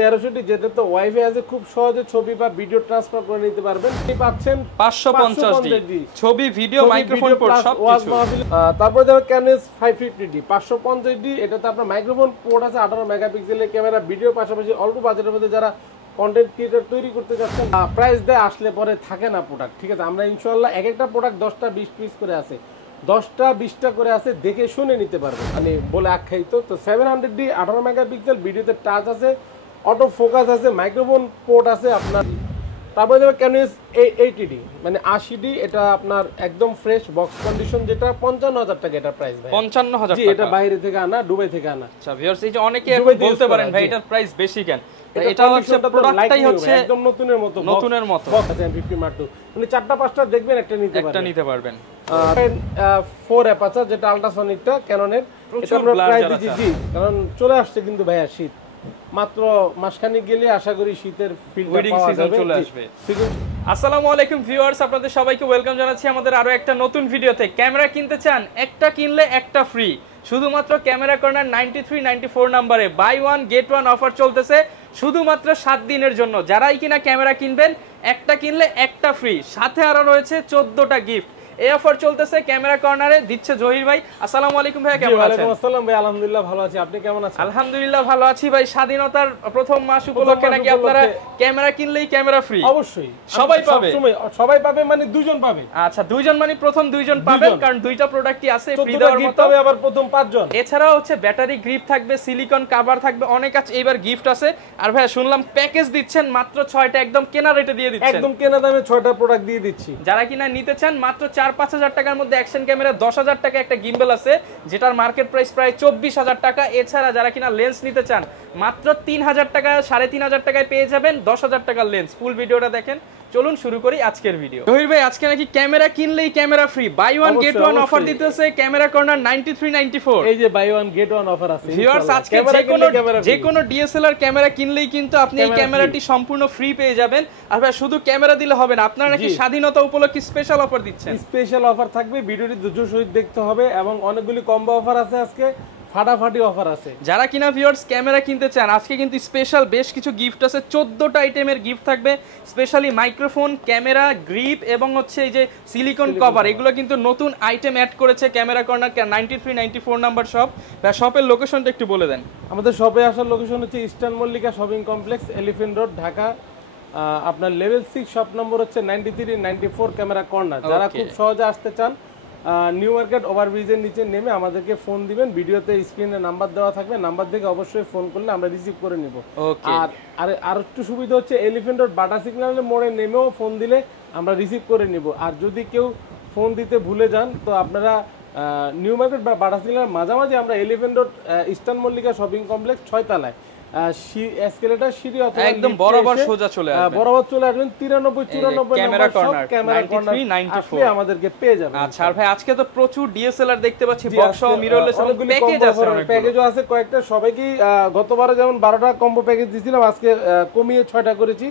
1300 যেতে তো ওয়াইফাই আছে, খুব সহজে ছবি বা ভিডিও ট্রান্সফার করে নিতে পারবেন। আপনি পাচ্ছেন 550 ছবি ভিডিও মাইক্রোফোন পোর্ট সবকিছু। তারপরে দেখো Canon 550D 550D, এটাতে আপনার মাইক্রোফোন পোর্ট আছে, 18 মেগাপিক্সেলের ক্যামেরা, ভিডিও পাশাপাশি অল্প বাজেটের মধ্যে যারা কন্টেন্ট ক্রিয়েটর তৈরি করতে যাচ্ছেন, প্রাইস দেয় আসলে পরে থাকে না প্রোডাক্ট। ঠিক আছে, আমরা ইনশাআল্লাহ এক একটা প্রোডাক্ট 10টা 20 পিস করে আছে, 10টা 20টা করে আছে, দেখে শুনে নিতে পারবেন মানে বলে আখ্যায়িত। তো 700D 18 মেগাপিক্সেল, ভিডিওতে টাচ আছে, অটো ফোকাস আছে, মাইক্রোফোন পোর্ট আছে আপনার। তারপরে দেখো Canon 80D মানে 80D, এটা আপনার একদম ফ্রেশ বক্স কন্ডিশন, যেটা 55,000 টাকা এটা প্রাইস ভাই। 55,000 জি, এটা বাইরে থেকে আনা, দুবাই থেকে আনা। আচ্ছা ভিউয়ার্স, এই যে অনেকে এখন বলতে পারেন ভাই এটার প্রাইস বেশি কেন, এটা হচ্ছে প্রোডাক্টটাই হচ্ছে একদম নতুনের মতো বক্স আছে M50 Mark II, মানে 4টা 5টা দেখবেন একটা নিতে পারবেন। 4 অ্যাপাচার যেটা আল্ট্রাসনিকটা ক্যাননের, এটা আমরা প্রাইস দিচ্ছি। জি, কারণ চলে আসছে কিন্তু ভাইয়া শীত, মাত্র মাসখানেক গেলে আশা করি শীতের ফিল্ডটা পাওয়া যাবে, চলে আসবে। আসসালামু আলাইকুম ভিউয়ার্স, আপনাদের সবাইকে ওয়েলকাম জানাচ্ছি আমাদের আরো একটা নতুন ভিডিওতে। ক্যামেরা কিনতে চান, একটা কিনলে একটা ফ্রি, শুধুমাত্র ক্যামেরা কর্নার 9394 নম্বরে buy one get one offer চলতেছে শুধুমাত্র 7 দিনের জন্য। যারাই কিনা ক্যামেরা কিনবেন, একটা কিনলে একটা ফ্রি, সাথে আরো রয়েছে 14টা গিফট। এই অফার চলতেছে ক্যামেরা কর্নারে, দিচ্ছে জহির ভাই। আসসালামু আলাইকুম ভাই, কেমন আছেন? ওয়ালাইকুম আসসালাম ভাই, আলহামদুলিল্লাহ ভালো আছি, আপনি কেমন আছেন? আলহামদুলিল্লাহ ভালো আছি ভাই। স্বাধীনতার প্রথম মাস উপলক্ষে নাকি আপনারা ক্যামেরা কিনলেই ক্যামেরা ফ্রি? অবশ্যই সবাই পাবে, সবাই পাবে মানে দুইজন পাবে। আচ্ছা, দুইজন মানে প্রথম দুইজন পাবেন, কারণ দুইটা প্রোডাক্টই আছে ফ্রি দেওয়ার মতো, আবার প্রথম 5 জন। এছাড়াও হচ্ছে ব্যাটারি গ্রিপ থাকবে, সিলিকন কভার থাকবে, অনেক আছে এইবার গিফট আছে। আর ভাই শুনলাম প্যাকেজ দিচ্ছেন মাত্র 6টা, একদম কেনা রেটে দিয়ে দিচ্ছেন। একদম কেনা দামে 6টা প্রোডাক্ট দিয়ে দিচ্ছি। যারা কিনা নিতে চান মাত্র 4-5 হাজার টাকার মধ্যে অ্যাকশন ক্যামেরা, 10,000 টাকা একটা গিম্বল আছে যেটার মার্কেট প্রাইস প্রায় 24,000 টাকা। এছাড়া যারা কিনা লেন্স নিতে চান মাত্র 3,000 টাকা, 3,500 টাকায় পেয়ে যাবেন 10,000 টাকার লেন্স। ফুল ভিডিওটা দেখেন। চলুন শুরু করি আজকের ভিডিও। জহির ভাই, আজকে নাকি ক্যামেরা কিনলেই camera free, buy one get one offer দিতেছে ক্যামেরা কর্নার 9394। এই যে buy one get one offer আছে ভিউয়ার্স, আজকে যে কোনো ডিএসএলআর ক্যামেরা কিনলেই কিন্তু আপনি এই ক্যামেরাটি সম্পূর্ণ ফ্রি পেয়ে যাবেন। আর ভাই শুধু ক্যামেরা দিলে হবে না, আপনারা নাকি স্বাধীনতা উপলক্ষে স্পেশাল অফার দিচ্ছেন। স্পেশাল অফার থাকবে, ভিডিওটি ধৈর্য সহিত দেখতে হবে, এবং অনেকগুলি কম্বো অফার আছে, আজকে ফাটাফাটি অফার আছে। যারা কিনা ভিউয়ার্স ক্যামেরা কিনতে চান, আজকে কিন্তু স্পেশাল বেশ কিছু গিফট আছে, 14টা আইটেমের গিফট থাকবে, স্পেশালি মাইক্রোফোন, ক্যামেরা, গ্রিপ এবং হচ্ছে এই যে সিলিকন কভার, এগুলো কিন্তু নতুন আইটেম অ্যাড করেছে ক্যামেরা কর্নার 9394 নাম্বার শপ। বা শপের লোকেশনটা একটু বলে দেন। আমাদের শপে আসার লোকেশন হচ্ছে eastern Mallika shopping complex, elephant road, Dhaka. আপনার লেভেল 6, শপ নম্বর হচ্ছে 9394 ক্যামেরা কর্নার। যারা খুব সহজে আসতে চান, নিউ মার্কেট ওভারব্রিজের নিচে নেমে আমাদেরকে ফোন দিবেন, ভিডিওতে স্ক্রিনে নাম্বার দেওয়া থাকবে, নাম্বার থেকে অবশ্যই ফোন করলে আমরা রিসিভ করে নিব। আর একটু সুবিধা হচ্ছে এলিফ্যান্ট রোড বাটা সিগন্যালের মোড়ে নেমেও ফোন দিলে আমরা রিসিভ করে নিব। আর যদি কেউ ফোন দিতে ভুলে যান, তো আপনারা নিউ মার্কেট বা বাটা সিগন্যালের মাঝামাঝি আমরা elephant road eastern Mallika shopping complex 6 তলায় এসকেলেটর সিঁড়ি অথবা একদম বরাবর সোজা চলে আসবেন, বরাবর চলে আসবেন 9394 ক্যামেরা কর্নার 9394 আমাদেরকে পেয়ে যাবেন। আচ্ছা, আর ভাই আজকে তো প্রচুর ডিএসএলআর দেখতে পাচ্ছি, বক্স সহ মিররলেস প্যাকেজ আছে, প্যাকেজও আছে কয়েকটা। সবাইকে গতবারে যেমন 12টা কম্বো প্যাকেজ দিছিলাম, আজকে কমিয়ে 6টা করেছি।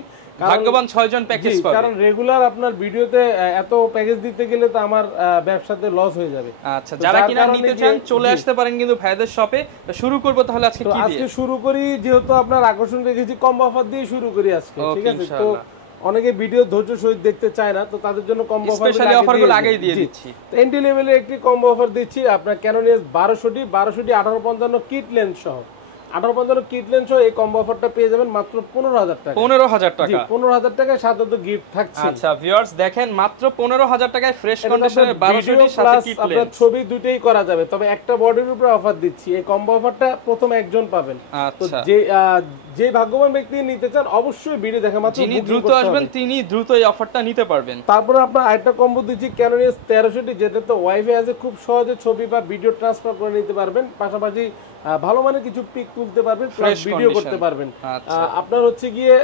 ভাগ্যবান 6 জন প্যাকেজ পাবে, কারণ রেগুলার আপনার ভিডিওতে এত প্যাকেজ দিতে গেলে তো আমার ব্যবসাতে লস হয়ে যাবে। আচ্ছা, যারা কিনা নিতে চান চলে আসতে পারেন কিন্তু ভাইদের শপে। শুরু করব তাহলে আজকে কি দিয়ে? আজকে শুরু করি, যেহেতু আপনার আকর্ষণ রেখেছি কম্বো অফার দিয়ে শুরু করি আজকে, ঠিক আছে? তো অনেকে ভিডিও ধৈর্য সহিত দেখতে চায় না, তো তাদের জন্য কম্বো অফারগুলো আগেই দিয়ে দিচ্ছি। এন্ট্রি লেভেলে একটি কম্বো অফার দিচ্ছি আপনার Canon 1200D 1855 কিট লেন্স সহ, 1855 কিট লেন্স সহ এই কম্বো অফারটা পেয়ে যাবেন মাত্র 15,000 টাকা। 15,000 টাকা, 15,000 টাকায় সাথে তো গিফট থাকছে। আচ্ছা ভিউয়ার্স দেখেন, মাত্র 15,000 টাকায় ফ্রেশ কন্ডিশনের 1200D সাথে কিট লেন্স, আপনার ছবি দুটেই করা যাবে, তবে একটা বডির উপরে অফার দিচ্ছি। এই কম্বো অফারটা প্রথম একজন পাবেন। তো যে ভাগ্যবান ব্যক্তি নিতে চান অবশ্যই ভিডিও দেখা মাত্র যিনি দ্রুত আসবেন তিনি দ্রুত এই অফারটা নিতে পারবেন। তারপরে আপনার আরেকটা কম্বো দিচ্ছি Canon 1300D, যেটা তো ওয়াইফাই আছে, খুব সহজে ছবি বা ভিডিও ট্রান্সফার করে নিতে পারবেন, পাশাপাশি ভালো মানে কিছু পিক তুলতে পারবেন, প্লাস ভিডিও করতে পারবেন। আপনার হচ্ছে গিয়ে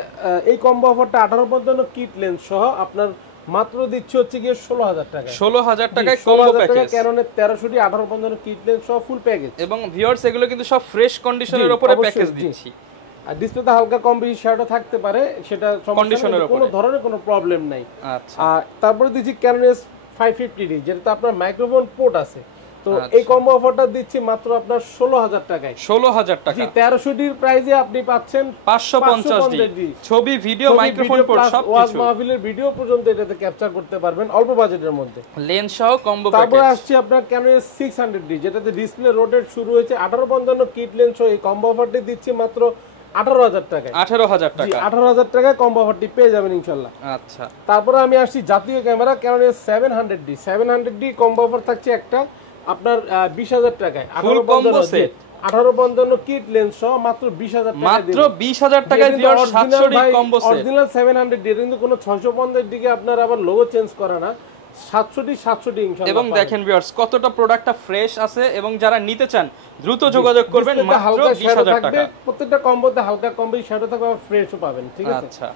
এই কম্বো অফারটা 1855 কিট লেন্স সহ আপনার মাত্র দিচ্ছে হচ্ছে গিয়ে 16,000 টাকা। 16,000 টাকায় combo package, Canon 1300D 1855 kit lens সহ ফুল প্যাকেজ। এবং ভিউয়ার্স এগুলো কিন্তু সব ফ্রেশ কন্ডিশনের উপরে প্যাকেজ দিচ্ছি। আর ডিসপ্লেতে হালকা কম বেশি শ্যাডো থাকতে পারে, সেটা কন্ডিশনের উপরে কোনো ধরনের কোনো প্রবলেম নাই। আচ্ছা, আর তারপরে দিচ্ছি Canon 550D, যেটা আপনার মাইক্রোফোন পোর্ট আছে। তো এই কম্বো অফারটা দিচ্ছি মাত্র আপনার 16,000 টাকায়। 16,000 টাকা। জি 1300 প্রাইসে আপনি পাচ্ছেন 550 ছবি, ভিডিও, মাইক্রোফোন পোর্ট সবকিছু, ওয়াজ মাহফিলের ভিডিও পর্যন্ত এটাতে ক্যাপচার করতে পারবেন অল্প বাজেটের মধ্যে, লেন্স সহ কম্বো প্যাকেজ। তারপর আসছে আপনার Canon 600D, যেটাতে ডিসপ্লে রোটেট শুরু হয়েছে 1855 কিট লেন্স সহ এই কম্বো অফারটি দিচ্ছি মাত্র 18,000 টাকায়। 18,000 টাকা। 18,000 টাকায় কম্বো অফারটি পেয়ে যাবেন ইনশাআল্লাহ। আচ্ছা, তারপরে আমি আসছি জাতীয় camera Canon 700D। 700D combo offer থাকছে একটা আপনার 20,000 টাকায়, ফুল কম্বো সেট 1855 কিট লেন্স সহ মাত্র 20,000 টাকা, মাত্র 20,000 টাকায় viewer 700D combo set. Original 700D কিন্তু কোনো 650 দিকে আপনার আবার লোগো চেঞ্জ করা না, 700D ইনশাআল্লাহ। এবং দেখেন ভিউয়ার্স কতটা প্রোডাক্টটা ফ্রেশ আছে, এবং যারা নিতে চান দ্রুত যোগাযোগ করবেন, মাত্র 20,000 টাকা। প্রত্যেকটা কম্বোতে হালকা কম্বো শ্যাডো থাকবে, ফ্রেশও পাবেন, ঠিক আছে। আচ্ছা,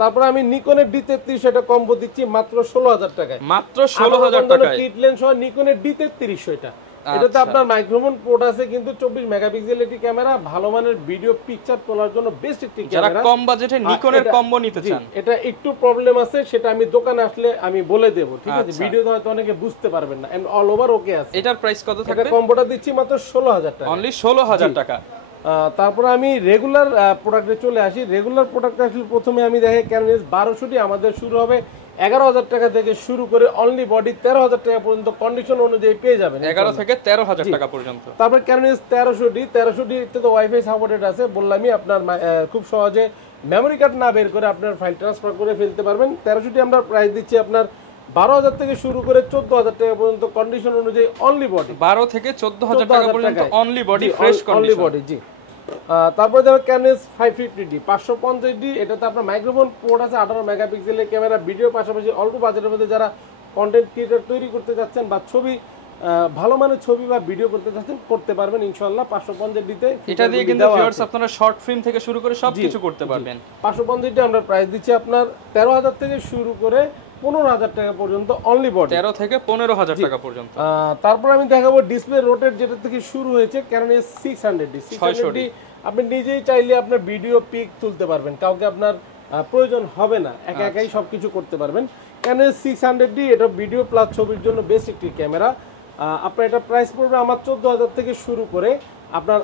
তারপর আমি নিকনের D33 এটা কম্বো দিচ্ছি মাত্র 16,000 টাকায়, মাত্র 16,000 টাকায় কিট লেন্স সহ নিকনের D33 এটা। এটাতে আপনার মাইক্রোফোন পোর্ট আছে, কিন্তু 24 মেগাপিক্সেল এটি ক্যামেরা, ভালো মানের ভিডিও পিকচার তোলার জন্য বেস্ট একটি ক্যামেরা। যারা কম বাজেটে নিকনের কম্বো নিতে চান, এটা একটু প্রবলেম আছে, সেটা আমি দোকানে আসলে আমি বলে দেব, ঠিক আছে। ভিডিওতে হয়তো অনেকে বুঝতে পারবেন না, এন্ড অল ওভার ওকে আছে। এটার প্রাইস কত থাকবে? এটা কম্বোটা দিচ্ছি মাত্র 16,000 টাকা, অনলি 16,000 টাকা। তারপর আমি রেগুলার প্রোডাক্টে চলে আসি। রেগুলার প্রোডাক্ট আসলে প্রথমে আমি দেখি Canon 1200D আমাদের শুরু হবে 11,000 টাকা থেকে শুরু করে অনলি বডি 13,000 টাকা পর্যন্ত কন্ডিশন অনুযায়ী পেয়ে যাবেন, 11 থেকে 13,000 টাকা পর্যন্ত। তারপর Canon 1300D তে তো ওয়াইফাই সাপোর্টেড আছে, বললামই আপনার খুব সহজে মেমরি কার্ড না বের করে আপনার ফাইল ট্রান্সফার করে ফেলতে পারবেন। 1300D আমরা প্রাইস দিচ্ছি আপনার 12,000 থেকে শুরু করে 14,000 টাকা পর্যন্ত কন্ডিশন অনুযায়ী অনলি বডি, 12 থেকে 14,000 টাকা পর্যন্ত only body, fresh condition only body. জি তারপরে দেখো Canon 550D 550D, এটাতে আপনার মাইক্রোফোন পোর্ট আছে, 18 মেগাপিক্সেলের ক্যামেরা, ভিডিও পাশাপাশি অল্প বাজেটের মধ্যে যারা কন্টেন্ট ক্রিয়েটর তৈরি করতে যাচ্ছেন বা ছবি ভালো মানের ছবি বা ভিডিও করতে যাচ্ছেন করতে পারবেন ইনশাআল্লাহ 550D তে। এটা দিয়ে কিন্তু ভিউয়ার্স আপনারা শর্ট ফিল্ম থেকে শুরু করে সবকিছু করতে পারবেন। 550D আমরা প্রাইস দিচ্ছি আপনার 13,000 থেকে শুরু করে 15,000 টাকা পর্যন্ত অনলি বডি, 13 থেকে 15,000 টাকা পর্যন্ত। তারপর আমি দেখাবো ডিসপ্লে রোটেট, যেটা থেকে শুরু হয়েছে Canon 600D। 600D আপনি নিজেই চাইলে আপনার ভিডিও পিক তুলতে পারবেন, কাউকে আপনার প্রয়োজন হবে না, একা একাই সবকিছু করতে পারবেন। Canon 600D এটা ভিডিও প্লাস ছবির জন্য বেস্ট একটি ক্যামেরা। আপনার এটা প্রাইস পড়বে আমার 14,000 থেকে শুরু করে আপনার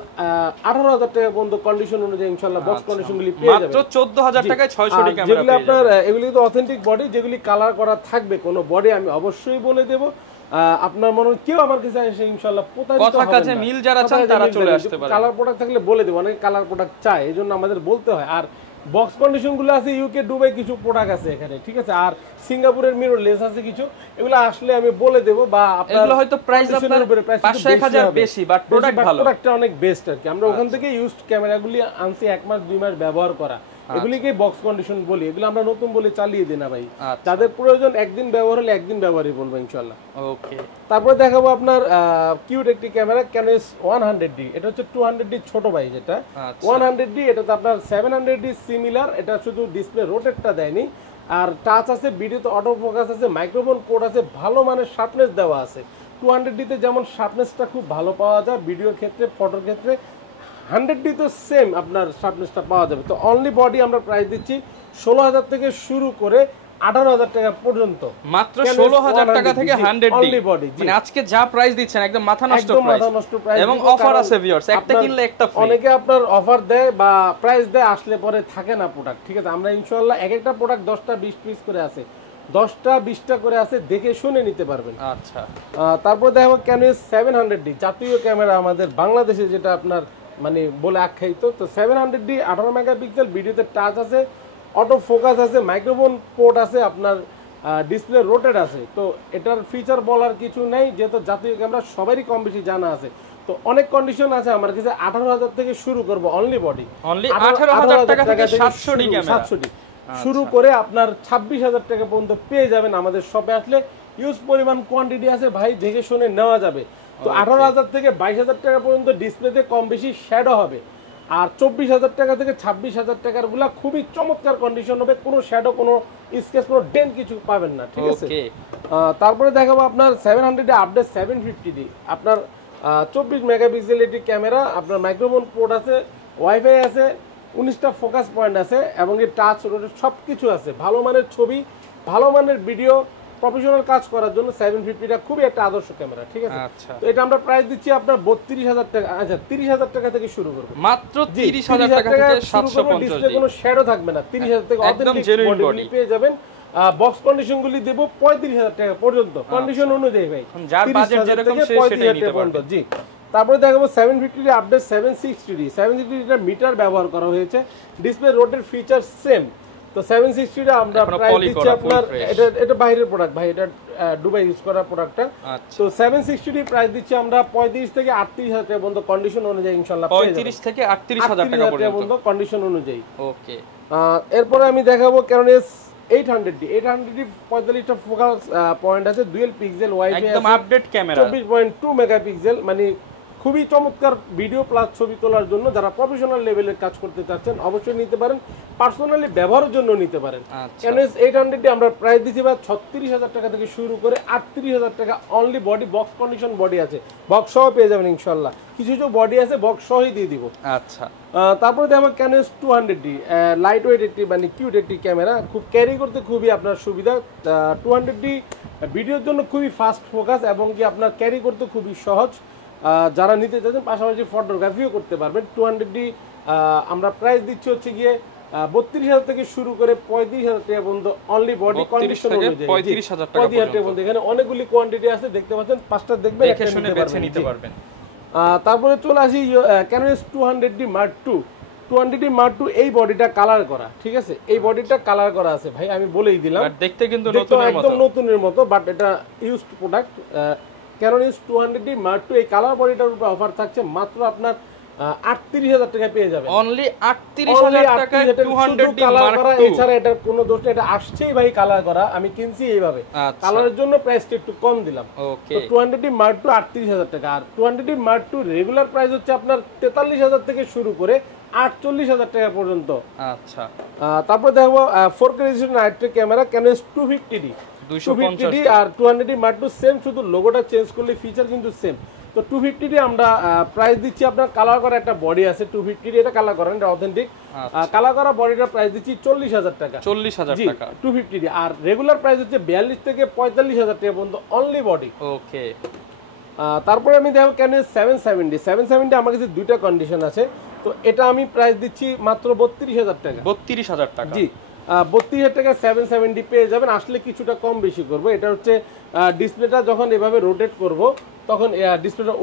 18,000 টাকা পর্যন্ত কন্ডিশন অনুযায়ী ইনশাআল্লাহ বক্স কন্ডিশনগুলি পেয়ে যাবেন। মাত্র 14,000 টাকায় 600D ক্যামেরা যেগুলো আপনার এগুলি তো অথেন্টিক বডি, যেগুলি কালার করা থাকবে কোনো বডি আমি অবশ্যই বলে দেব। আপনার মনে কেউ আমার কাছে এসে ইনশাআল্লাহ প্রতারিত হবে না, কথা কাছে মিল যারা চান তারা চলে আসতে পারে। কালার প্রোডাক্ট থাকলে বলে দেব, অনেকে কালার প্রোডাক্ট চায়, এইজন্য আমাদের বলতে হয়। আর বক্স কন্ডিশন গুলো আছে ইউকে, দুবাই কিছু প্রোডাক্ট আছে এখানে, ঠিক আছে। আর সিঙ্গাপুরের মিরর লেস আছে কিছু, এগুলো আসলে আমি বলে দেব। বা আপনার এগুলো হয়তো প্রাইস আপনার 5-1000 বেশি, বাট প্রোডাক্ট ভালো, প্রোডাক্টটা অনেক বেস্ট আর কি। আমরা ওখান থেকে ইউজড ক্যামেরাগুলি আনছি 1 মাস 2 মাস ব্যবহার করা, এগুলিকে বক্স কন্ডিশন বলি। এগুলো আমরা নতুন বলে চালিয়ে দিই না ভাই, যাদের প্রয়োজন একদিন ব্যবহার হলে একদিন ব্যবহারই বলবো ইনশাআল্লাহ। ওকে, তারপরে দেখাবো আপনার কিউট একটি ক্যামেরা Canon 100D। এটা হচ্ছে 200D ছোট ভাই, যেটা 100D এটাতে আপনার 700D সিমিলার, এটা শুধু ডিসপ্লে রোটেটটা দেয়নি, আর টাচ আছে, ভিডিওতে অটো ফোকাস আছে, মাইক্রোফোন পোর্ট আছে, ভালো মানের শার্পনেস দেওয়া আছে। 200D তে যেমন শার্পনেসটা খুব ভালো পাওয়া যায় ভিডিওর ক্ষেত্রে, ফটোর ক্ষেত্রে, 100D তো সেম আপনার শার্পনেসটা পাওয়া যাবে। তো অনলি বডি আমরা প্রাইস দিচ্ছি 16,000 থেকে শুরু করে 18,000 টাকা পর্যন্ত, মাত্র 16,000 টাকা থেকে 100D অনলি বডি। মানে আজকে যা প্রাইস দিচ্ছেন একদম মাথা নষ্ট প্রাইস, এবং অফার আছে ভিউয়ার্স, একটা কিনলে একটা ফ্রি। অনেকে আপনার অফার দেয় বা প্রাইস দেয়, আসলে পরে থাকে না প্রোডাক্ট, ঠিক আছে। আমরা ইনশাআল্লাহ এক একটা প্রোডাক্ট 10টা 20 পিস করে আছে, 10টা 20টা করে আছে, দেখে শুনে নিতে পারবেন। আচ্ছা, তারপর দেখো Canon 700D জাতীয় ক্যামেরা আমাদের বাংলাদেশে, যেটা আপনার মানে বলে আখ্যায়িত। তো 700D 18 মেগাপিক্সেল, ভিডিওতে টাচ আছে, অটো ফোকাস আছে, মাইক্রোফোন পোর্ট আছে, আপনার ডিসপ্লে রোটেট আছে। তো এটার ফিচার বলার কিছু নেই, যেহেতু জাতীয় ক্যামেরা সবারই কম বেশি জানা আছে। তো অনেক কন্ডিশন আছে আমার কাছে, 18,000 থেকে শুরু করব অনলি বডি, অনলি 18,000 টাকা থেকে 700D ক্যামেরা, 700D শুরু করে আপনার 26,000 টাকা পর্যন্ত পেয়ে যাবেন। আমাদের শপে আসলে ইউজ পরিমাণ কোয়ান্টিটি আছে ভাই, দেখে শুনে নেওয়া যাবে। তো 18,000 থেকে 22,000 টাকা পর্যন্ত ডিসপ্লেতে কম বেশি শ্যাডো হবে, আর 24,000 টাকা থেকে 26,000 টাকার গুলা খুবই চমৎকার কন্ডিশন হবে, কোনো শ্যাডো, কোনো স্কেচ, কোনো ডেন্ট কিছু পাবেন না, ঠিক আছে। তারপরে দেখাবো আপনার 700D আপডেট 750D, আপনার 24 মেগাপিক্সেল এটি ক্যামেরা, আপনার মাইক্রোফোন পোর্ট আছে, ওয়াইফাই আছে, 19টা ফোকাস পয়েন্ট আছে, এবং এই টাচ রোটেট সব কিছু আছে। ভালো মানের ছবি, ভালো মানের ভিডিও, প্রফেশনাল কাজ করার জন্য 750টা খুবই একটা আদর্শ ক্যামেরা, ঠিক আছে। আচ্ছা, তো এটা আমরা প্রাইস দিচ্ছি আপনার 32,000 টাকা। আচ্ছা, 30,000 টাকা থেকে শুরু করব, মাত্র 30,000 টাকা থেকে 750 ডিসপ্লে কোনো শ্যাডো থাকবে না। 30,000 থেকে অথেন্টিক বডি পেয়ে যাবেন। বক্স কন্ডিশন গুলি দেব 35,000 টাকা পর্যন্ত, কন্ডিশন অনুযায়ী ভাই, যার বাজেট যেরকম সে সেটাই নিতে পারবে। জি, তারপরে দেখাবো 750 আপডেট 760 760 মিটার ব্যবহার করা হয়েছে, ডিসপ্লে রোটের ফিচার সেম। তো 760 আমরা প্রাইস দিচ্ছি আপনার, এটা বাইরের প্রোডাক্ট ভাই, এটা দুবাই ইউজ করা প্রোডাক্টটা। তো 760 প্রাইস দিচ্ছি আমরা 35 থেকে 38,000 টাকা পর্যন্ত, কন্ডিশন অনুযায়ী ইনশাআল্লাহ 35 থেকে 38,000 টাকা পর্যন্ত কন্ডিশন অনুযায়ী। ওকে, এরপরে আমি দেখাবো Canon S800D 45টা ফোকাস পয়েন্ট আছে, ডুয়াল পিক্সেল ওয়াইফাই, একদম আপডেট ক্যামেরা, 24.2 মেগাপিক্সেল, মানে খুবই চমৎকার ভিডিও প্লাস ছবি তোলার জন্য যারা প্রফেশনাল লেভেলের কাজ করতে চাচ্ছেন অবশ্যই নিতে পারেন, পার্সোনালি ব্যবহারের জন্য নিতে পারেন। Canon S800D আমরা প্রাইস দিচ্ছি ভাই 36,000 টাকা থেকে শুরু করে 38,000 টাকা only. Body box condition body আছে, বক্স সহ পেয়ে যাবেন ইনশাআল্লাহ, কিছু কিছু বডি আছে বক্স সহই দিয়ে দিব। আচ্ছা, তারপরে দেখো Canon S200D লাইট ওয়েট একটি মানে কিউট একটি ক্যামেরা, খুব ক্যারি করতে খুবই আপনার সুবিধা। 200D ভিডিওর জন্য খুবই ফাস্ট ফোকাস এবং কি আপনার ক্যারি করতে খুবই সহজ, যারা নিতে চাচ্ছেন পাশাপাশি ফটোগ্রাফিও করতে পারবেন। 200D আমরা প্রাইস দিচ্ছি হচ্ছে গিয়ে 32,000 থেকে শুরু করে 35,000 টাকা পর্যন্ত অনলি, বডি কন্ডিশন অনুযায়ী 35,000 টাকা পর্যন্ত। এখানে অনেকগুলি কোয়ান্টিটি আছে, দেখতে পাচ্ছেন, পাঁচটা দেখবেন, দেখে শুনে বেছে নিতে পারবেন। তারপরে চলে আসি Canon S200D Mark II 200D Mark II, এই বডিটা কালার করা, ঠিক আছে, এই বডিটা কালার করা আছে ভাই, আমি বলেই দিলাম, দেখতে কিন্তু একদম নতুনের মতো, বাট এটা used product. Canon S200D Mark II এই কালার বডিটার উপর অফার থাকছে মাত্র আপনার 38,000 টাকা পেয়ে যাবেন, অনলি 38,000 টাকায় 200D Mark II। এছাড়া এটা কোনো দোষ নেই, এটা আসছেই ভাই কালার করা, আমি কিনছি এইভাবে, কালারের জন্য প্রাইসটা একটু কম দিলাম। ওকে, তো 200D Mark II 38,000 টাকা, আর 200D Mark II regular price হচ্ছে আপনার 43,000 থেকে শুরু করে 48,000 টাকা পর্যন্ত। আচ্ছা, তারপর দেখবো 4K রেজোলিউশন আরেকটা ক্যামেরা Canon S250D 250D আর 200D Mark II সেম, শুধু লোগোটা চেঞ্জ করলে ফিচার কিন্তু সেম। তো 250D আমরা প্রাইস দিচ্ছি আপনার, কালার করা একটা বডি আছে 250D, এটা কালার করা, এটা অথেন্টিক কালার করা বডিটা প্রাইস দিচ্ছি 40,000 টাকা, 40,000 টাকা 250D। আর রেগুলার প্রাইস হচ্ছে 42 থেকে 45,000 টাকা পর্যন্ত অনলি বডি। ওকে, তারপরে আমি দেখো Canon 770 আমার কাছে দুইটা কন্ডিশন আছে, তো এটা আমি প্রাইস দিচ্ছি মাত্র 32,000 টাকা, 32,000 টাকা। জি, 32,000 টাকা 770 পেয়ে যাবেন, আসলে কিছুটা কম বেশি করবো। এটা হচ্ছে ডিসপ্লেটা যখন এভাবে রোটেট করব তখন ডিসপ্লেটা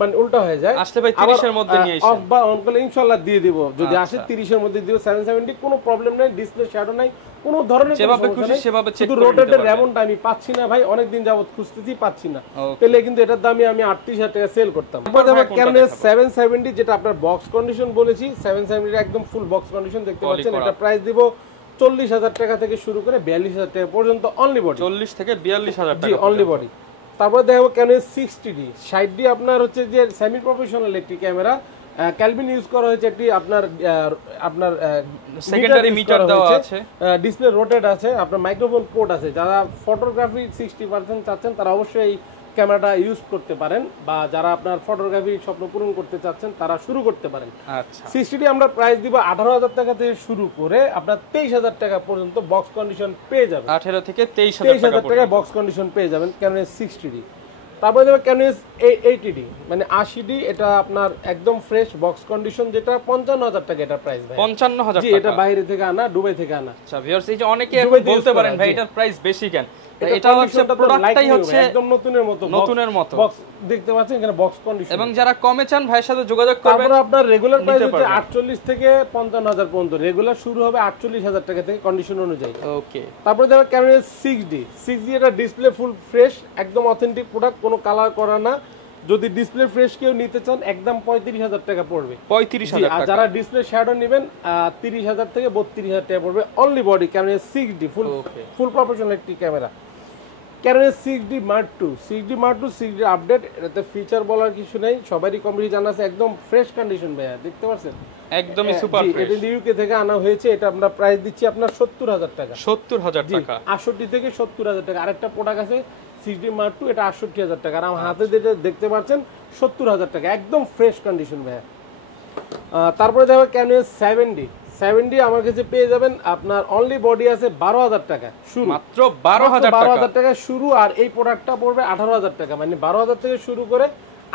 মানে উল্টা হয়ে যায়, আসলে ভাই 30 এর মধ্যে নিয়ে এসে অফ বা অন করলে ইনশাআল্লাহ দিয়ে দিব, যদি আসে 30 এর মধ্যে দিব। 770 কোনো প্রবলেম নাই, ডিসপ্লে শ্যাডো নাই, কোনো ধরনের যেভাবে খুশি সেভাবে চেক করে রোটেটের রেমনটা আমি পাচ্ছি না ভাই, অনেক দিন যাবত খুঁজতেছি পাচ্ছি না, পেলে কিন্তু এটার দামই আমি 38,000 টাকা সেল করতাম। Canon 770 যেটা আপনার বক্স কন্ডিশন বলেছি, 770 একদম ফুল বক্স কন্ডিশন দেখতে পাচ্ছেন, এটা প্রাইস দিব 40,000 টাকা থেকে শুরু করে 42,000 টাকা পর্যন্ত অনলি বডি, 40 থেকে 42,000 টাকা জি অনলি বডি। তারপর দেখো Canon 60D 60D আপনার হচ্ছে যে সেমি প্রফেশনাল একটি ক্যামেরা, ক্যালভিন ইউজ করা হয়েছে, একটি আপনার সেকেন্ডারি মিটার দেওয়া আছে, ডিসপ্লে রোটেট আছে, আপনার মাইক্রোফোন পোর্ট আছে। যারা ফটোগ্রাফি 60% চাচ্ছেন তারা অবশ্যই এই ক্যামেরাটা ইউজ করতে পারেন, বা যারা আপনার ফটোগ্রাফি স্বপ্ন পূরণ করতে চাচ্ছেন তারা শুরু করতে পারেন। আচ্ছা, 60D আমরা প্রাইস দিব 18,000 টাকা থেকে শুরু করে আপনার 23,000 টাকা পর্যন্ত বক্স কন্ডিশন পেয়ে যাবেন, 18 থেকে 23,000 টাকা বক্স কন্ডিশন পেয়ে যাবেন Canon 60D। তারপরে দেখো Canon 80D মানে 80D, এটা আপনার একদম ফ্রেশ বক্স কন্ডিশন, যেটা 55,000 টাকা এটা প্রাইস ভাই, 55,000 জি, এটা বাইরে থেকে আনা, দুবাই থেকে আনা। আচ্ছা ভিউয়ার্স, এই যে অনেকে এখন বলতে পারেন ভাই এটার প্রাইস বেশি কেন, এটা হচ্ছে প্রোডাক্টটাই হচ্ছে একদম নতুনের মতো বক্স দেখতে পাচ্ছেন, এখানে বক্স কন্ডিশন। এবং যারা কমে চান ভাইয়ের সাথে যোগাযোগ করবেন। তারপর আপনার রেগুলার প্রাইস হচ্ছে 48 থেকে 55,000 পর্যন্ত, রেগুলার শুরু হবে 48,000 টাকা থেকে কন্ডিশন অনুযায়ী। ওকে, তারপরে দেখো Canon 6D এটা ডিসপ্লে ফুল ফ্রেশ, একদম অথেন্টিক প্রোডাক্ট, কোনো কালার করা না। যদি ডিসপ্লে ফ্রেশ কেউ নিতে চান একদম 35,000 টাকা পড়বে, 35,000 আর টাকা। যারা ডিসপ্লে শ্যাডো নেবেন 30,000 থেকে 32,000 টাকা পড়বে only body. Canon 6D full professional একটি camera. Canon 6D Mark II 6D update, এটাতে ফিচার বলার কিছু নেই, সবারই কম বেশি জানা আছে, একদম ফ্রেশ কন্ডিশন ভাইয়া, দেখতে পাচ্ছেন একদমই সুপার ফ্রেশ। এটা ইউকে থেকে আনা হয়েছে, এটা আমরা প্রাইস দিচ্ছি আপনার 70,000 টাকা, 70,000 টাকা, 68 থেকে 70,000 টাকা। আরেকটা প্রোডাক্ট আছে 6D Mark II, এটা 68,000 টাকা, আর আমার হাতে যেটা দেখতে পাচ্ছেন 70,000 টাকা, একদম ফ্রেশ কন্ডিশন ভাইয়া। তারপরে দেখো Canon 70 আমার কাছে পেয়ে যাবেন আপনার অনলি বডি আছে 12,000 টাকা শুরু, মাত্র 12,000 টাকা শুরু। আর এই প্রোডাক্টটা পড়বে 18,000 টাকা, মানে 12,000 থেকে শুরু করে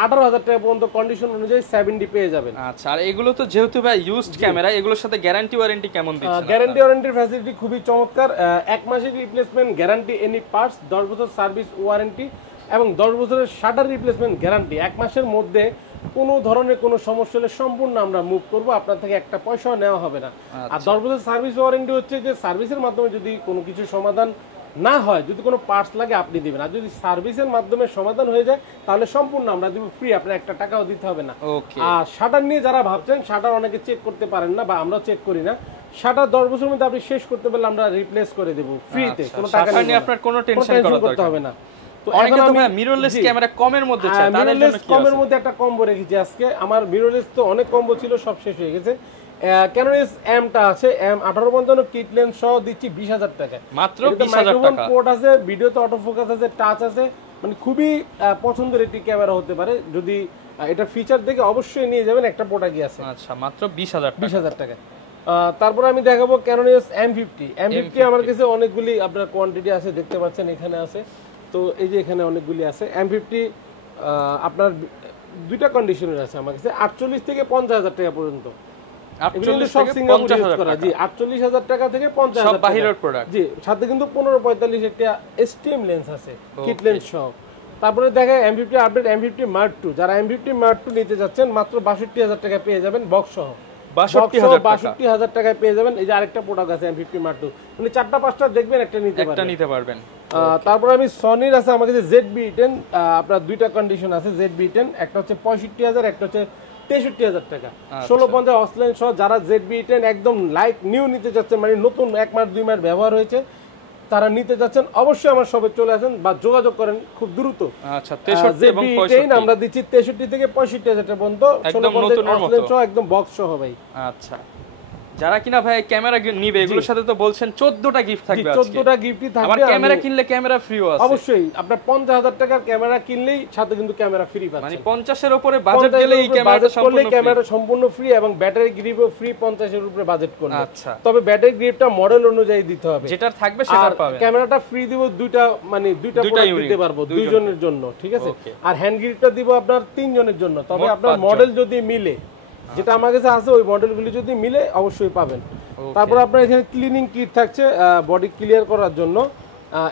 18,000 টাকা পর্যন্ত কন্ডিশন অনুযায়ী 70 পেয়ে যাবেন। আচ্ছা, আর এগুলো তো যেহেতু ভাই ইউজড ক্যামেরা, এগুলোর সাথে গ্যারান্টি ওয়ারেন্টি কেমন দিচ্ছেন? গ্যারান্টি ওয়ারেন্টির ফ্যাসিলিটি খুবই চমৎকার। 1 মাসের রিপ্লেসমেন্ট গ্যারান্টি এনি পার্টস, 10 বছর সার্ভিস ওয়ারেন্টি এবং 10 বছরের শাটার রিপ্লেসমেন্ট গ্যারান্টি। 1 মাসের মধ্যে কোনো ধরনের কোনো সমস্যা হলে সম্পূর্ণ আমরা মুভ করব, আপনার থেকে একটা পয়সাও নেওয়া হবে না। আর 10 বছর সার্ভিস ওয়ারেন্টি হচ্ছে যে সার্ভিসের মাধ্যমে যদি কোনো কিছু সমাধান না হয়, যদি কোনো পার্টস লাগে আপনি দিবেন, আর যদি সার্ভিসের মাধ্যমে সমাধান হয়ে যায় তাহলে সম্পূর্ণ আমরা দিব ফ্রি, আপনার একটা টাকাও দিতে হবে না। আর শাটার নিয়ে যারা ভাবছেন, শাটার অনেকে চেক করতে পারেন না বা আমরা চেক করি না, শাটার 10 বছরের মধ্যে আপনি শেষ করতে পারলে আমরা রিপ্লেস করে দেব ফ্রিতে, কোনো টাকা নিয়ে আপনার কোনো টেনশন করতে হবে না। তো অনেকে তো মিররলেস ক্যামেরা কমের মধ্যে চায়, তাদের জন্য কি কমের মধ্যে একটা কম্বো রেখেছি আজকে। আমার মিররলেস তো অনেক কম্বো ছিল, সব শেষ হয়ে গেছে। Canon M-টা আছে, M1855 কিট লেন্স সহ দিচ্ছি 20,000 টাকা, মাত্র 20,000 টাকা। পোর্ট আছে, ভিডিওতে অটো ফোকাস আছে, টাচ আছে, মানে খুবই পছন্দের একটি ক্যামেরা হতে পারে। যদি এটা ফিচার দেখে অবশ্যই নিয়ে যাবেন, একটা প্রোডাক্টই আছে। আচ্ছা, মাত্র 20,000 টাকা। তারপর আমি দেখাবো Canon M50 আমার কাছে অনেকগুলি আপনার কোয়ান্টিটি আছে, দেখতে পাচ্ছেন এখানে আছে। তো এই যে এখানে অনেকগুলি আছে M50, আপনার দুইটা কন্ডিশনের আছে আমার কাছে, 48 থেকে 50,000 টাকা পর্যন্ত। 48,000 টাকা থেকে 50,000 টাকা, জি, সাথে কিন্তু 1545 একটা STM লেন্স আছে, কিট লেন্স সহ। তারপরে দেখা M50 update M50 Mark II, যারা M50 Mark II নিতে যাচ্ছেন মাত্র 62,000 টাকা পেয়ে যাবেন বক্স সহ। 62,000 টাকায় পেয়ে যাবেন। এই যে আরেকটা প্রোডাক্ট আছে M50 Mark II, মানে 4টা 5টা দেখবেন, একটা নিতে পারবেন। তারপর আমি সনির আছে আমার কাছে ZB-10, আপনার দুইটা কন্ডিশন আছে ZB-10, একটা হচ্ছে 65,000, একটা হচ্ছে 63,000 টাকা। 1650 অফলাইন সহ যারা ZB-10 একদম লাইক নিউ নিতে যাচ্ছেন, মানে নতুন 1 মাস 2 মাস ব্যবহার হয়েছে, তারা নিতে যাচ্ছেন, অবশ্যই আমার শপে চলে আসেন বা যোগাযোগ করেন খুব দ্রুত। আচ্ছা, 63 এবং 65 আমরা দিচ্ছি 63 থেকে 65,000 টাকা পর্যন্ত, একদম নতুনের মতো, একদম বক্স সহ ভাই। আচ্ছা, যারা কিনা ভাই ক্যামেরা নিবে, এগুলোর সাথে তো বলছেন 14টা গিফট থাকবে আজকে। 14টা গিফটই থাকবে। আবার ক্যামেরা কিনলে ক্যামেরা ফ্রিও আছে। অবশ্যই, আপনার 50,000 টাকার ক্যামেরা কিনলেই সাথে কিন্তু ক্যামেরা ফ্রি পাচ্ছেন। মানে 50 এর উপরে বাজেট গেলেই ক্যামেরাটা সম্পূর্ণ ফ্রি এবং ব্যাটারি গ্রিপও ফ্রি 50 এর উপরে বাজেট করলে। আচ্ছা, তবে ব্যাটারি গ্রিপটা মডেল অনুযায়ী দিতে হবে, যেটা থাকবে সেটা পাবেন। ক্যামেরাটা ফ্রি দিব দুইটা, মানে দুইটা প্রোডাক্ট দিতে পারবো দুইজনের জন্য, ঠিক আছে। আর হ্যান্ড গ্রিপটা দিব আপনার 3 জনের জন্য। তবে আপনার মডেল যদি মিলে, যেটা আমার কাছে আছে ওই মডেলগুলি যদি মিলে অবশ্যই পাবেন। তারপর আপনার এখানে ক্লিনিং কিট থাকছে বডি ক্লিয়ার করার জন্য,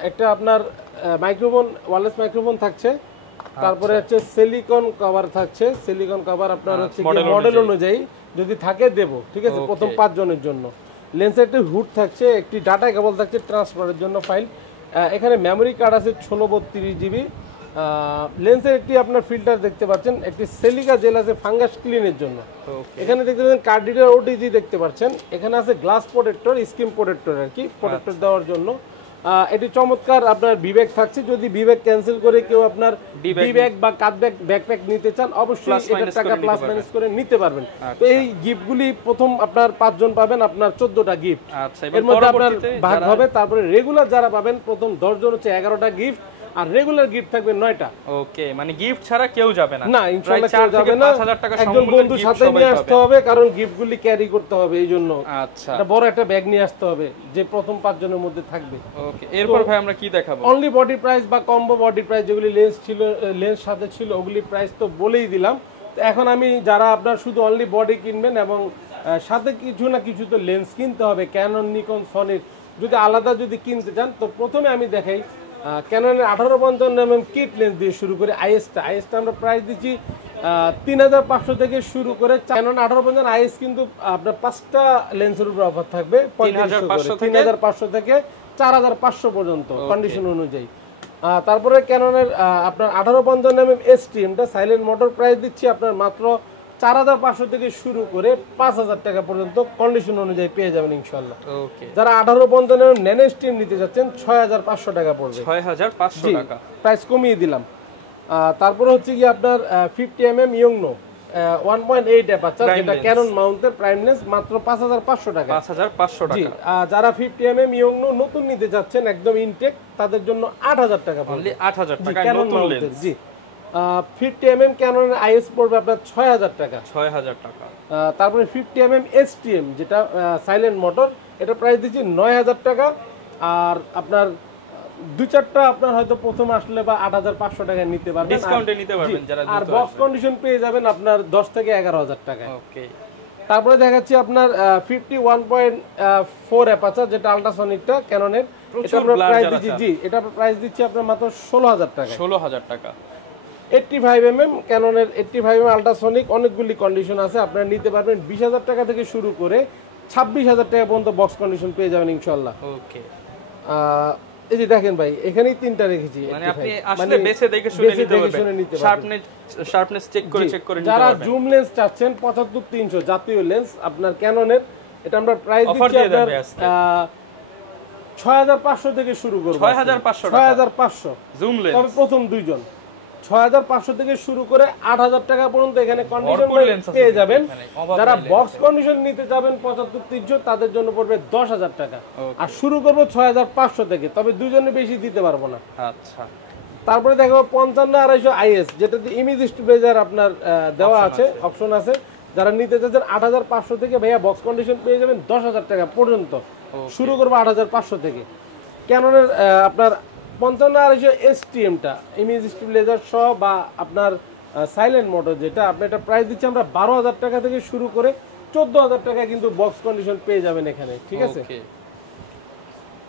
একটা আপনার মাইক্রোফোন, ওয়্যারলেস মাইক্রোফোন থাকছে। তারপরে হচ্ছে সিলিকন কভার থাকছে, সিলিকন কভার আপনার হচ্ছে মডেল অনুযায়ী যদি থাকে দেব, ঠিক আছে, প্রথম 5 জনের জন্য। লেন্সের একটা হুড থাকছে, একটি ডাটা কেবল থাকছে ট্রান্সফারের জন্য ফাইল। এখানে মেমোরি কার্ড আছে 1632 জিবি। লেন্সের একটি আপনার ফিল্টার দেখতে পাচ্ছেন, একটি সিলিকা জেল আছে ফাঙ্গাস ক্লিনের জন্য। এখানে দেখতে পাচ্ছেন কার্ডিডার ওটিজি দেখতে পাচ্ছেন। এখানে আছে গ্লাস প্রোটেক্টর, স্ক্রিন প্রোটেক্টর আর কি, প্রোটেক্টর দেওয়ার জন্য। এটি চমৎকার আপনার বিব্যাগ থাকছে, যদি বিব্যাগ ক্যান্সেল করে কেউ আপনার বিব্যাগ বা কাঁধ ব্যাকপ্যাক নিতে চান অবশ্যই এটা টাকা প্লাস মাইনাস করে নিতে পারবেন। তো এই গিফটগুলি প্রথম আপনার 5 জন পাবেন, আপনার 14টা গিফট, এর মধ্যে আপনার ভাগ হবে। তারপরে রেগুলার যারা পাবেন প্রথম 10 জন হচ্ছে 11টা গিফট, আর রেগুলার গিফট থাকবে 9টা। ওকে, মানে গিফট ছাড়া কেউ যাবে না? না, ইনশাআল্লাহ কেউ যাবে না, একজন বন্ধুর সাথে নিয়ে আসতে হবে, কারণ গিফটগুলি ক্যারি করতে হবে, এইজন্য আচ্ছা এটা বড় একটা ব্যাগ নিয়ে আসতে হবে যে প্রথম 5 জনের মধ্যে থাকবে। ওকে, এরপর ভাই আমরা কি দেখাবো? অনলি বডি প্রাইস বা কম্বো বডি প্রাইস, যেগুলি লেন্স ছিল, লেন্স সাথে ছিল, ওগুলি প্রাইস তো বলেই দিলাম। তো এখন আমি যারা আপনার শুধু অনলি বডি কিনবেন এবং সাথে কিছু না কিছু তো লেন্স কিনতে হবে, ক্যানন, নিকন, সনির যদি আলাদা যদি কিনতে চান, তো প্রথমে আমি দেখাই ক্যাননের 1855 কিট লেন্স দিয়ে শুরু করে আইএসটা আমরা প্রাইস দিচ্ছি 3,500 থেকে শুরু করে। ক্যানন 1855 আইএস কিন্তু আপনার 5টা লেন্সের উপর অফার থাকবে 3,500 থেকে 4,500 পর্যন্ত কন্ডিশন অনুযায়ী। তারপরে ক্যাননের আপনার 1855 STMটা সাইলেন্ট মোটর প্রাইস দিচ্ছি আপনার মাত্র 4,500 থেকে শুরু করে 5,000 টাকা পর্যন্ত কন্ডিশন অনুযায়ী পেয়ে যাবেন ইনশাআল্লাহ। ওকে, যারা 1855 ন্যানো স্টিম নিতে যাচ্ছেন 6,500 টাকা পড়বে, 6,500 টাকা প্রাইস কমিয়ে দিলাম। তারপর হচ্ছে কি আপনার 50mm ইয়ংনো 1.8 অ্যাপারচার, যেটা ক্যানন মাউন্টের প্রাইম লেন্স, মাত্র 5,500 টাকা। 5,500 টাকা। জি, যারা 50mm ইয়ংনো নতুন নিতে যাচ্ছেন একদম ইনটেক, তাদের জন্য 8,000 টাকা পড়বে, 8,000 টাকা নতুন lens. G, 50mm Canon is পড়বে আপনার 6000 টাকা। 6000 টাকা। তারপরে 50mm এসটিএম যেটা সাইলেন্ট মোটর, এটা প্রাইস দিচ্ছি 9000 টাকা। আর আপনার দুই চারটা আপনার হয়তো প্রথম আসলে বা 8500 টাকায় নিতে পারবেন, ডিসকাউন্টে নিতে পারবেন যারা। আর বক্স কন্ডিশন পেয়ে যাবেন আপনার 10 থেকে 11000 টাকায়। ওকে। তারপরে দেখাচ্ছি আপনার 51.4 অ্যাপাচার যেটা আল্ট্রাসনিকটা ক্যাননের, এটা আমরা প্রাইস দিচ্ছি, জি এটা প্রাইস দিচ্ছি আপনার মাত্র 16000 টাকা। 16000 টাকা। 85mm ক্যাননের 85mm আল্ট্রাসনিক অনেকগুলি কন্ডিশন আছে, আপনারা নিতে পারবেন 20000 টাকা থেকে শুরু করে 26000 টাকা পর্যন্ত বক্স কন্ডিশন পেয়ে যাবেন ইনশাআল্লাহ। ওকে। এই যে দেখেন ভাই এখানেই তিনটা রেখেছি, মানে আপনি আসলে বেছে দেখে শুনে নিতে পারবেন, শার্পনেস চেক করে নিতে পারবেন। যারা জুম লেন্স চাচ্ছেন 75300 জাতীয় লেন্স আপনার ক্যাননের, এটা আমরা প্রাইস দিচ্ছি আপনার 6500 থেকে শুরু করব। 6500 জুম লেন্স, তবে প্রথম দুইজন 6500 থেকে শুরু করে 8000 টাকা পর্যন্ত এখানে কন্ডিশন পেয়ে যাবেন। যারা বক্স কন্ডিশন নিতে যাবেন 75300 তাদের জন্য পড়বে 10000 টাকা। আর শুরু করব 6500 থেকে, তবে দুইজনে বেশি দিতে পারবো না। আচ্ছা। তারপরে দেখো 55250 আইএস যেটাতে ইমেজ স্টেবিলাইজার আপনার দেওয়া আছে, অপশন আছে। যারা নিতে চাচ্ছেন 8500 থেকে ভাইয়া বক্স কন্ডিশন পেয়ে যাবেন 10000 টাকা পর্যন্ত। শুরু করব 8500 থেকে। ক্যাননের আপনার 55250 এসটিএমটা ইমেজ স্টেবিলাইজার সহ বা আপনার সাইলেন্ট মোটর যেটা, আপনি এটা প্রাইস দিচ্ছি আমরা 12000 টাকা থেকে শুরু করে 14000 টাকা কিন্তু বক্স কন্ডিশন পেয়ে যাবেন এখানে, ঠিক আছে।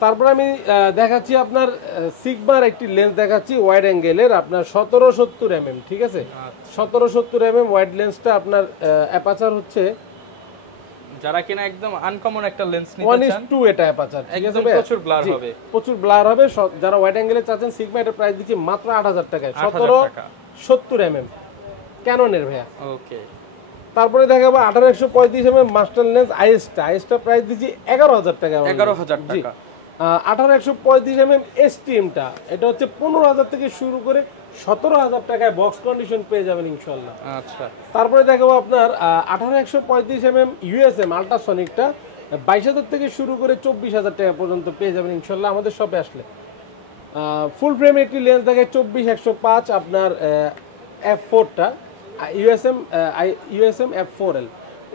তারপর আমি দেখাচ্ছি আপনার সিগমার একটি লেন্স দেখাচ্ছি ওয়াইড অ্যাঙ্গেলের আপনার 1770mm, ঠিক আছে। 1770mm ওয়াইড লেন্সটা আপনার অ্যাপাচার হচ্ছে, যারা কিনা একদম আনকমন একটা লেন্স নিতে চান 1:2 এটা অ্যাপাচার, ঠিক আছে। প্রচুর ব্লার হবে, প্রচুর ব্লার হবে। যারা ওয়াইড অ্যাঙ্গেলে চাচ্ছেন সিগমা, এটা প্রাইস দিচ্ছি মাত্র 8000 টাকায়, 1770mm ক্যাননের ভাইয়া। ওকে। তারপরে দেখাবো 18135mm মাস্টার লেন্স আইএসটা প্রাইস দিচ্ছি 11000 টাকা। 11000 টাকা। 18135mm এসটিএমটা এটা হচ্ছে 15000 থেকে শুরু করে 17000 টাকায় বক্স কন্ডিশন পেয়ে যাবেন ইনশাআল্লাহ। আচ্ছা। তারপরে দেখাবো আপনার 18135mm ইউএসএম আল্ট্রাসনিকটা 22000 থেকে শুরু করে 24000 টাকা পর্যন্ত পেয়ে যাবেন ইনশাআল্লাহ আমাদের শপে আসলে। ফুল ফ্রেম একটি লেন্স দেখায় 24105 আপনার f4টা ইউএসএম f4L,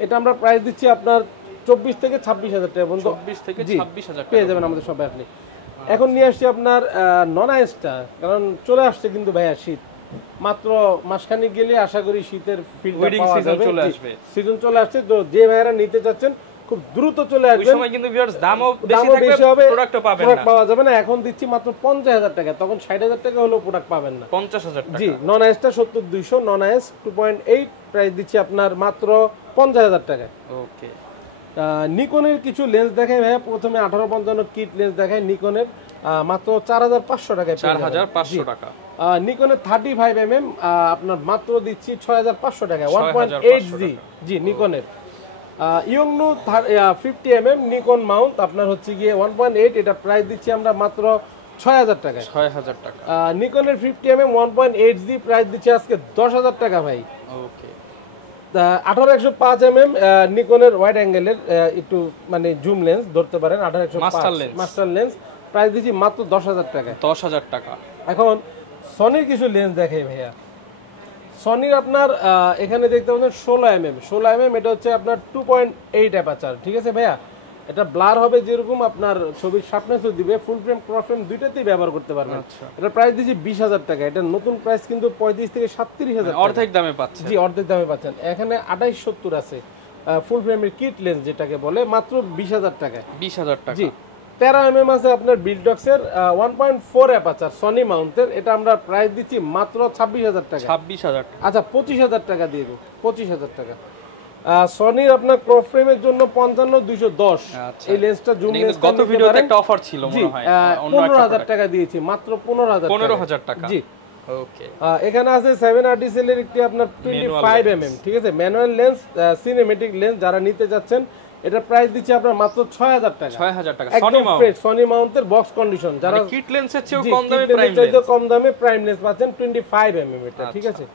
এটা আমরা প্রাইস দিচ্ছি আপনার 24 থেকে 26000 টাকা পর্যন্ত। 24 থেকে 26000 পেয়ে যাবেন আমাদের শপে আসলে। এখন নিয়ে আসছি আপনার নন আইএসটা, কারণ চলে আসছে কিন্তু ভাইয়া শীত, মাত্র মাসখানেক গেলে আশা করি শীতের ফিল্ডটা পাওয়া যাবে, সিজন চলে আসছে। তো যে ভাইয়ারা নিতে চাচ্ছেন খুব দ্রুত চলে আসবেন, ওই সময় কিন্তু ভিউয়ার্স দামও বেশি থাকবে, প্রোডাক্টও পাবেন না, পাওয়া যাবে না। এখন দিচ্ছি মাত্র 50000 টাকা, তখন 60000 টাকা হলেও প্রোডাক্ট পাবেন না। 50000 টাকা। জি, নন আইএসটা 70200, নন আইএস 2.8 প্রাইস দিচ্ছি আপনার মাত্র 50000 টাকা। ওকে। নিকনের কিছু লেন্স দেখাই ভাইয়া, প্রথমে 1855 কিট লেন্স দেখায় নিকনের, মাত্র 4500 টাকায়। 4500 টাকা। নিকনের 35mm আপনার মাত্র দিচ্ছি 6500 টাকায়, 1.8G। জি, নিকনের ইয়ংনু 50mm নিকন মাউন্ট আপনার হচ্ছে গিয়ে 1.8, এটা প্রাইস দিচ্ছি আমরা মাত্র 6000 টাকায়। 6000 টাকা। নিকনের 50mm 1.8G প্রাইস দিচ্ছি আজকে 10000 টাকা ভাই। ওকে। 18105mm নিকনের ওয়াইড অ্যাঙ্গেলের একটু মানে জুম লেন্স ধরতে পারেন, 18105 মাস্টার লেন্স প্রাইস দিচ্ছি মাত্র 10000 টাকা। 10000 টাকা। এখন সনির কিছু লেন্স দেখাই ভাইয়া। সনির আপনার এখানে দেখতে পাচ্ছেন 16mm, এটা হচ্ছে আপনার 2.8 অ্যাপাচার, ঠিক আছে ভাইয়া। এটা ব্লার হবে যেরকম আপনার ছবির শার্পনেসও দিবে, ফুল ফ্রেম ক্রস ফ্রেম দুইটাতেই ব্যবহার করতে পারবেন। এটা প্রাইস দিচ্ছি 20000 টাকা। এটা নতুন প্রাইস কিন্তু 35 থেকে 37000, অর্ধেক দামে পাচ্ছেন। জি, অর্ধেক দামে পাচ্ছেন। এখানে 2870 আছে ফুল ফ্রেমের কিট লেন্স যেটাকে বলে, মাত্র 20000 টাকায়। 20000 টাকা। জি। 13mm আছে আপনার বিলডক্সের 1.4 অ্যাপাচার সনি মাউন্টের, এটা আমরা প্রাইস দিচ্ছি মাত্র 26000 টাকা। 26000 টাকা। আচ্ছা, 25000 টাকা দিয়ে দেব, 25000 টাকা। সনির আপনার ক্রস ফ্রেমের জন্য 55210 এই লেন্সটা জুম লেন্স, গত ভিডিওতে একটা অফার ছিল মনে হয়, 15000 টাকা দিয়েছি, মাত্র 15000 টাকা। জি। ওকে। এখানে আছে 7RD সেলের একটি আপনার 25mm, ঠিক আছে, ম্যানুয়াল লেন্স সিনেমেটিক লেন্স, যারা নিতে যাচ্ছেন এটা প্রাইস দিচ্ছি আপনার মাত্র 6000 টাকা। 6000 টাকা। একদম ফ্রেশ সনি মাউন্টের বক্স কন্ডিশন, যারা কিট লেন্সের চেয়ে কম দামে প্রাইম লেন্স পাচ্ছেন 25mm এটা, ঠিক আছে।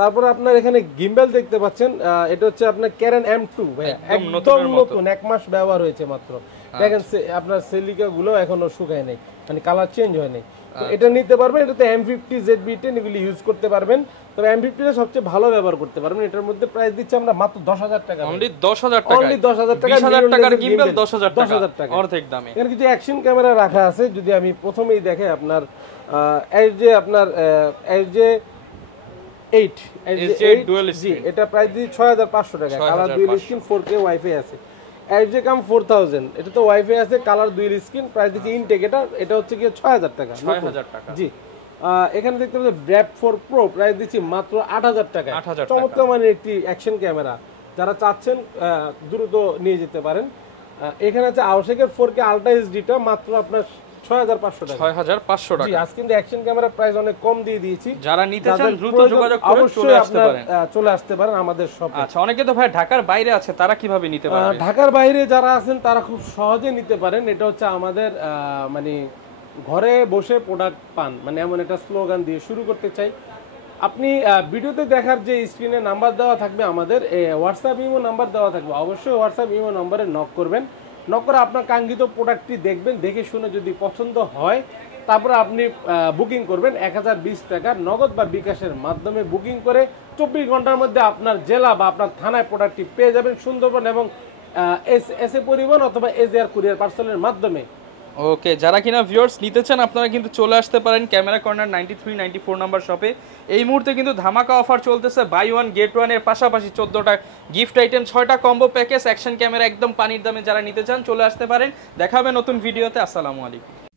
তারপরে আপনার এখানে গিম্বল দেখতে পাচ্ছেন, এটা হচ্ছে আপনার ক্যানন M2 ভাই, একদম নতুন, 1 মাস ব্যবহার হয়েছে মাত্র। দেখেন আপনার সিলিকা গুলো এখনো শুকায় নাই, মানে কালার চেঞ্জ হয় নাই। তো এটা নিতে পারবেন। এটাতে M50 ZB10 এগুলি ইউজ করতে পারবেন। তবে M50 টা সবচেয়ে ভালো ব্যবহার করতে পারবেন। এটার মধ্যে প্রাইস দিচ্ছি আমরা মাত্র 10,000 টাকা। অনলি 10,000 টাকা, অনলি 10,000 টাকা, 20,000 টাকার গিম্বল 10,000 টাকা অর্ধেক দামে। এখানে কিছু অ্যাকশন ক্যামেরা রাখা আছে, যদি আমি প্রথমেই দেখে আপনার SJ8 ডুয়াল জি, স্ক্রিন, এটা প্রাইস দিচ্ছি 6,500 টাকা। Colour dual screen 4K wifi আছে। SJCam 4000, এটা তো ওয়াইফাই আছে, কালার ডুয়াল স্ক্রিন, প্রাইস দিচ্ছি ইনটেক, এটা হচ্ছে কি 6,000 টাকা। 6,000 টাকা জি। এখানে দেখতে পাচ্ছেন Brave 4 Pro, প্রাইস দিচ্ছি মাত্র 8,000 টাকা। 8,000 টাকা। চমৎকার মানে একটি অ্যাকশন ক্যামেরা, যারা চাচ্ছেন দ্রুত নিয়ে যেতে পারেন। এখানে আছে আওশেকের 4K আলট্রা এইচডিটা মাত্র আপনার 6,500 টাকা। 6,500 টাকা। জি, আজ কিন্তু অ্যাকশন ক্যামেরা প্রাইস অনেক কম দিয়ে দিয়েছি। যারা নিতে চান দ্রুত যোগাযোগ করে চলে আসতে পারেন। চলে আসতে পারেন আমাদের শপে। আচ্ছা, অনেকে তো ভাই ঢাকার বাইরে আছে, তারা কিভাবে নিতে পারবে? ঢাকার বাইরে যারা আছেন তারা খুব সহজে নিতে পারেন। এটা হচ্ছে আমাদের মানে ঘরে বসে প্রোডাক্ট পান, মানে এমন একটা স্লোগান দিয়ে শুরু করতে চাই। আপনি ভিডিওতে দেখার যে স্ক্রিনে নাম্বার দেওয়া থাকবে, আমাদের হোয়াটসঅ্যাপ ইমো নাম্বার দেওয়া থাকবে, অবশ্যই হোয়াটসঅ্যাপ ইমো নম্বরে নক করবেন। নক করে আপনার কাঙ্ক্ষিত প্রোডাক্টটি দেখবেন, দেখে শুনে যদি পছন্দ হয় তারপরে আপনি বুকিং করবেন 1020 টাকা নগদ বা বিকাশের মাধ্যমে। বুকিং করে 24 ঘন্টার মধ্যে আপনার জেলা বা আপনার থানায় প্রোডাক্টটি পেয়ে যাবেন সুন্দরবন এবং এস এ পরিবহন অথবা এজেআর কুরিয়ার পার্সেলের মাধ্যমে। ওকে, যারা কিনা ভিউয়ার্স নিতে চান আপনারা কিন্তু চলে আসতে পারেন ক্যামেরা কর্নার 93 94 নাম্বার শপে। এই মুহূর্তে কিন্তু ধামাকা অফার চলতেছে, বাই ওয়ান গেট ওয়ান এর পাশাপাশি 14টা গিফট আইটেম, 6টা কম্বো প্যাকেজ, অ্যাকশন ক্যামেরা একদম পানির দামে। যারা নিতে চান চলে আসতে পারেন। দেখা হবে নতুন ভিডিওতে। আসসালামু আলাইকুম।